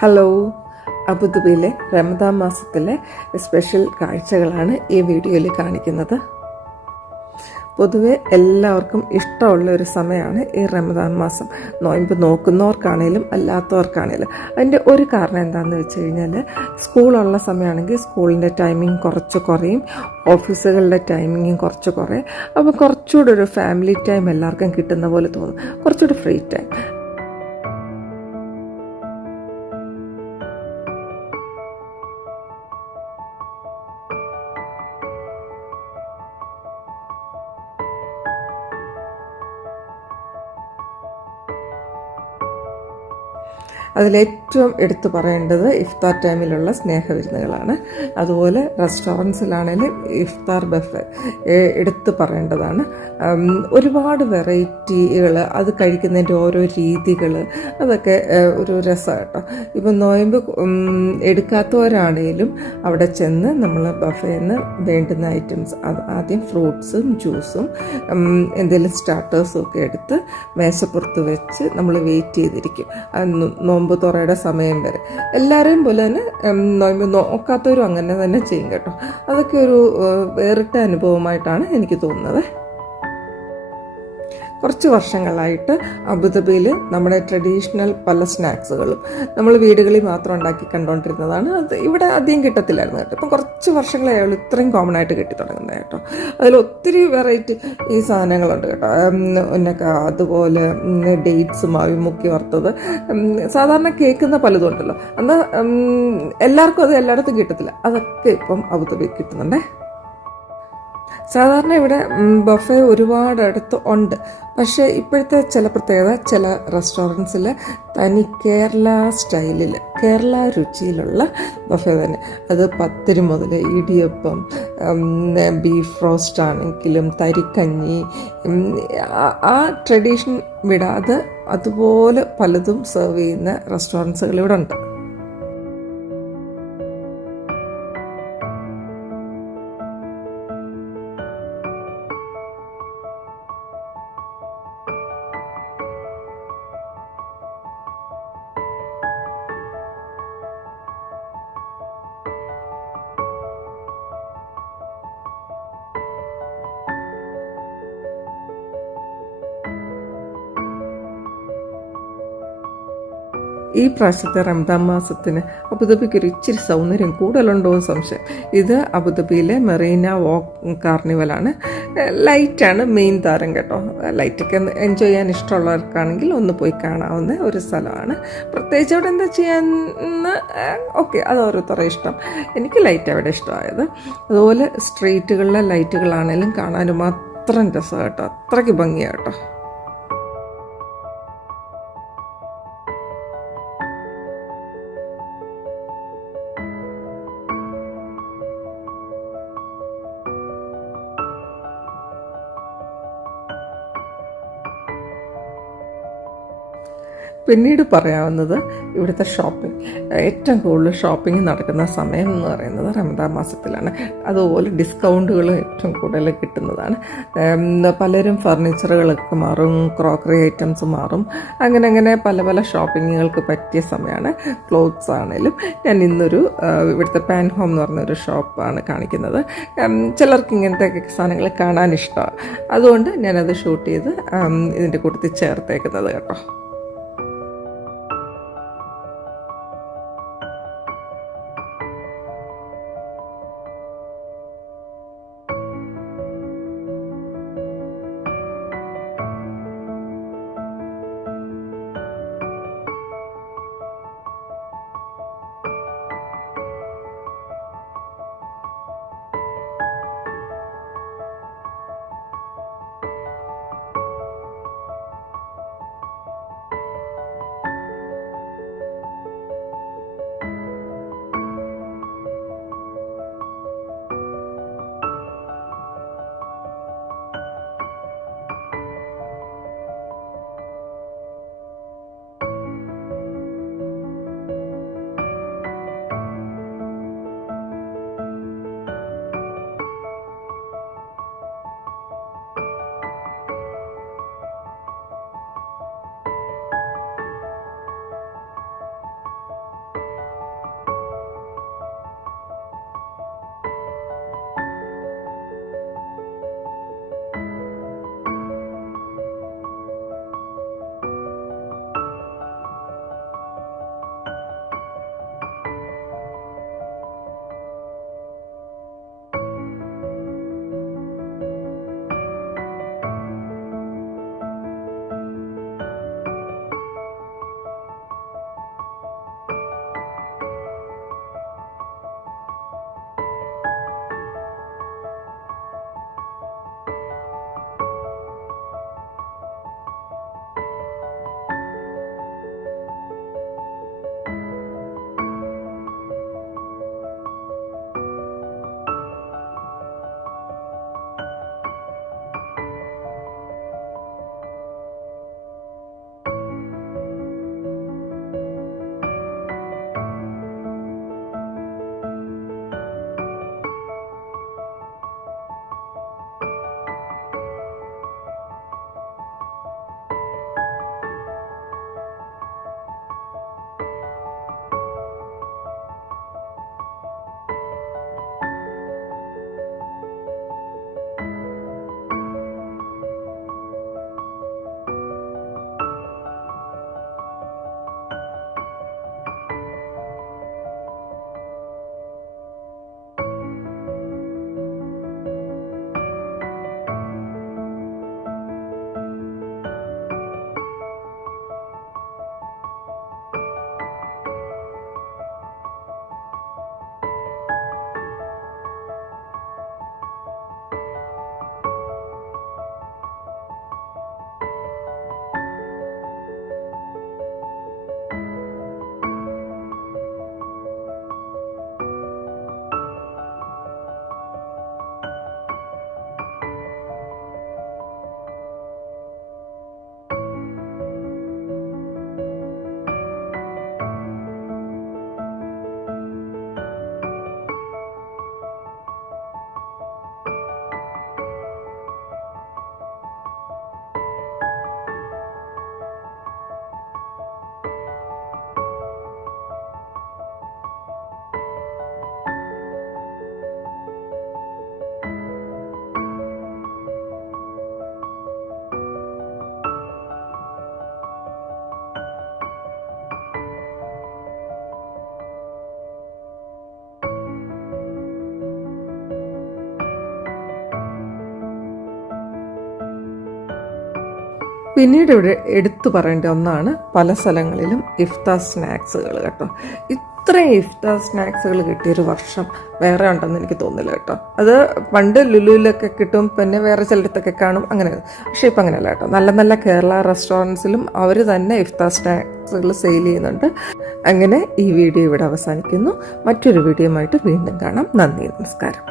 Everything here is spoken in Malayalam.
ഹലോ, അബുദാബിയിലെ റമദാൻ മാസത്തിലെ സ്പെഷ്യൽ കാഴ്ചകളാണ് ഈ വീഡിയോയിൽ കാണിക്കുന്നത്. പൊതുവെ എല്ലാവർക്കും ഇഷ്ടമുള്ള ഒരു സമയമാണ് ഈ റമദാൻ മാസം. നോയമ്പ് നോക്കുന്നവർക്കാണേലും അല്ലാത്തവർക്കാണേലും. അതിൻ്റെ ഒരു കാരണം എന്താണെന്ന് വെച്ച് കഴിഞ്ഞാൽ, സ്കൂളുള്ള സമയമാണെങ്കിൽ സ്കൂളിൻ്റെ ടൈമിംഗ് കുറച്ച് കുറയും, ഓഫീസുകളുടെ ടൈമിങ്ങും കുറച്ച് കുറയും. അപ്പോൾ കുറച്ചുകൂടെ ഒരു ഫാമിലി ടൈം എല്ലാവർക്കും കിട്ടുന്ന പോലെ തോന്നും, കുറച്ചുകൂടി ഫ്രീ ടൈം. അതിലേറ്റവും എടുത്തു പറയേണ്ടത് ഇഫ്താർ ടൈമിലുള്ള സ്നേഹവിരുന്നുകളാണ്. അതുപോലെ റെസ്റ്റോറൻറ്റ്സിലാണെങ്കിലും ഇഫ്താർ ബഫെ എടുത്തു പറയേണ്ടതാണ്. ഒരുപാട് വെറൈറ്റികൾ, അത് കഴിക്കുന്നതിൻ്റെ ഓരോ രീതികൾ, അതൊക്കെ ഒരു രസമാണ് കേട്ടോ. ഇപ്പം നോയമ്പ് എടുക്കാത്തവരാണേലും അവിടെ ചെന്ന് നമ്മൾ ബഫേന്ന് വേണ്ടുന്ന ഐറ്റംസ്, ആദ്യം ഫ്രൂട്ട്സും ജ്യൂസും എന്തെങ്കിലും സ്റ്റാർട്ടേഴ്സും ഒക്കെ എടുത്ത് മേശപ്പുറത്ത് വെച്ച് നമ്മൾ വെയിറ്റ് ചെയ്തിരിക്കും നോമ്പ് തുറയുടെ സമയം വരെ. എല്ലാവരെയും പോലെ തന്നെ നോയമ്പ് നോക്കാത്തവരും അങ്ങനെ തന്നെ ചെയ്യും കേട്ടോ. അതൊക്കെ ഒരു വേറിട്ട അനുഭവമായിട്ടാണ് എനിക്ക് തോന്നുന്നത്. കുറച്ച് വർഷങ്ങളായിട്ട് അബുദാബിയിൽ നമ്മുടെ ട്രഡീഷണൽ പല സ്നാക്സുകളും നമ്മൾ വീടുകളിൽ മാത്രം ഉണ്ടാക്കി കണ്ടുകൊണ്ടിരുന്നതാണ്. അത് ഇവിടെ അധികം കിട്ടത്തില്ലായിരുന്നു കേട്ടോ. ഇപ്പം കുറച്ച് വർഷങ്ങളായുള്ളൂ ഇത്രയും കോമൺ ആയിട്ട് കിട്ടി തുടങ്ങുന്നത് കേട്ടോ. അതിൽ ഒത്തിരി വെറൈറ്റി ഈ സാധനങ്ങളുണ്ട് കേട്ടോ. ഉന്നക്ക, അതുപോലെ ഡേറ്റ്സ് മാവി മുക്കി വറുത്തത്, സാധാരണ കേൾക്കുന്ന പലതും ഉണ്ടല്ലോ. എന്നാൽ എല്ലാവർക്കും അത് എല്ലായിടത്തും കിട്ടത്തില്ല. അതൊക്കെ ഇപ്പം അബുദാബി കിട്ടുന്നുണ്ടേ. സാധാരണ ഇവിടെ ബഫെ ഒരുപാട് അടുത്ത് ഉണ്ട്. പക്ഷേ ഇപ്പോഴത്തെ ചില പ്രത്യേകത, ചില റെസ്റ്റോറൻറ്റ്സിൽ തനി കേരള സ്റ്റൈലിൽ, കേരള രുചിയിലുള്ള ബഫെ തന്നെ. അത് പത്തിരി മുതൽ ഇടിയപ്പം, ബീഫ് റോസ്റ്റ് ആണെങ്കിലും തരിക്കഞ്ഞി, ആ ട്രഡീഷൻ വിടാതെ അതുപോലെ പലതും സെർവ് ചെയ്യുന്ന റെസ്റ്റോറൻറ്റ്സുകൾ ഇവിടെ ഉണ്ട്. ഈ പ്രാവശ്യത്തെ റമദാൻ മാസത്തിന് അബുദാബിക്ക് ഒരു ഇച്ചിരി സൗന്ദര്യം കൂടുതലുണ്ടോ എന്ന് സംശയം. ഇത് അബുദാബിയിലെ മെറീന വാക്ക് കാർണിവലാണ്. ലൈറ്റാണ് മെയിൻ താരം കേട്ടോ. ലൈറ്റൊക്കെ എൻജോയ് ചെയ്യാൻ ഇഷ്ടമുള്ളവർക്കാണെങ്കിൽ ഒന്ന് പോയി കാണാവുന്ന ഒരു സ്ഥലമാണ്. പ്രത്യേകിച്ച് അവിടെ എന്താ ചെയ്യാന്ന് ഓക്കെ, അത് ഓരോരുത്തരുടെ ഇഷ്ടം. എനിക്ക് ലൈറ്റ് അവിടെ ഇഷ്ടമായത്. അതുപോലെ സ്ട്രീറ്റുകളിലെ ലൈറ്റുകളാണേലും കാണാനും മാത്രം രസം കേട്ടോ, അത്രയ്ക്ക് ഭംഗിയാണ് കേട്ടോ. പിന്നീട് പറയാവുന്നത് ഇവിടുത്തെ ഷോപ്പിംഗ്. ഏറ്റവും കൂടുതൽ ഷോപ്പിംഗ് നടക്കുന്ന സമയം എന്ന് പറയുന്നത് റമദാൻ മാസത്തിലാണ്. അതുപോലെ ഡിസ്കൗണ്ടുകൾ ഏറ്റവും കൂടുതൽ കിട്ടുന്നതാണ്. പലരും ഫർണിച്ചറുകളൊക്കെ മാറും, ക്രോക്കറി ഐറ്റംസ് മാറും. അങ്ങനെ പല പല ഷോപ്പിങ്ങുകൾക്ക് പറ്റിയ സമയമാണ്. ക്ലോത്ത്സ് ആണെങ്കിലും ഞാൻ ഇന്നൊരു ഇവിടുത്തെ പാൻ ഹോം എന്ന് പറഞ്ഞൊരു ഷോപ്പാണ് കാണിക്കുന്നത്. ചിലർക്ക് ഇങ്ങനത്തെ സാധനങ്ങൾ കാണാൻ ഇഷ്ടമാണ്. അതുകൊണ്ട് ഞാനത് ഷൂട്ട് ചെയ്ത് ഇതിൻ്റെ കൂട്ടത്തിൽ ചേർത്തേക്കുന്നത് കേട്ടോ. പിന്നീട് ഇവിടെ എടുത്തു പറയേണ്ട ഒന്നാണ് പല സ്ഥലങ്ങളിലും ഇഫ്താർ സ്നാക്സുകൾ കേട്ടോ. ഇത്രയും ഇഫ്താർ സ്നാക്സുകൾ കിട്ടിയൊരു വർഷം വേറെ ഉണ്ടെന്ന് എനിക്ക് തോന്നുന്നില്ല കേട്ടോ. അത് പണ്ട് ലുലുവിലൊക്കെ കിട്ടും, പിന്നെ വേറെ ചിലയിടത്തൊക്കെ കാണും, അങ്ങനെ. പക്ഷേ ഇപ്പം അങ്ങനെയല്ല കേട്ടോ. നല്ല നല്ല കേരള റെസ്റ്റോറൻറ്റ്സിലും അവർ തന്നെ ഇഫ്താർ സ്നാക്സുകൾ സെയിൽ ചെയ്യുന്നുണ്ട്. അങ്ങനെ ഈ വീഡിയോ ഇവിടെ അവസാനിക്കുന്നു. മറ്റൊരു വീഡിയോയുമായിട്ട് വീണ്ടും കാണാം. നന്ദി, നമസ്കാരം.